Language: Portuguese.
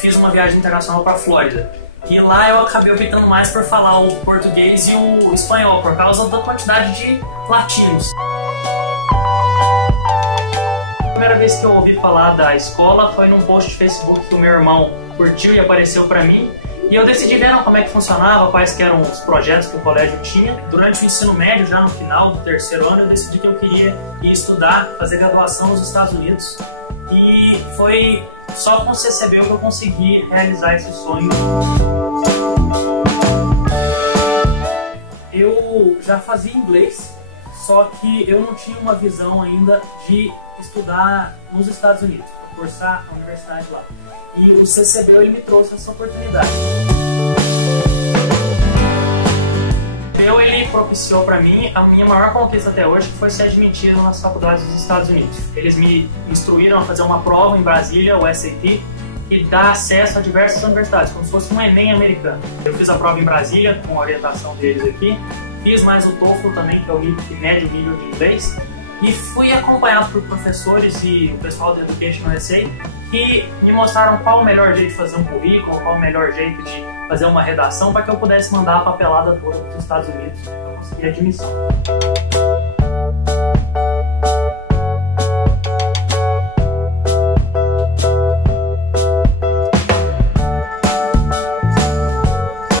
fiz uma viagem internacional para a Flórida. E lá eu acabei optando mais por falar o português e o espanhol, por causa da quantidade de latinos. A primeira vez que eu ouvi falar da escola foi num post de Facebook que o meu irmão curtiu e apareceu para mim. E eu decidi ver como é que funcionava, quais que eram os projetos que o colégio tinha. Durante o ensino médio, já no final do terceiro ano, eu decidi que eu queria ir estudar, fazer graduação nos Estados Unidos. E foi só com o CCBU que eu consegui realizar esse sonho. Eu já fazia inglês, só que eu não tinha uma visão ainda de estudar nos Estados Unidos, cursar a universidade lá. E o CCBU ele me trouxe essa oportunidade. Ele propiciou para mim a minha maior conquista até hoje, que foi ser admitido nas faculdades dos Estados Unidos. Eles me instruíram a fazer uma prova em Brasília, o SAT, que dá acesso a diversas universidades, como se fosse um Enem americano. Eu fiz a prova em Brasília, com a orientação deles aqui, fiz mais o TOEFL também, que é o médio nível de inglês, e fui acompanhado por professores e o pessoal do Education USA que me mostraram qual o melhor jeito de fazer um currículo, qual o melhor jeito de fazer uma redação para que eu pudesse mandar a papelada toda para os Estados Unidos para conseguir admissão.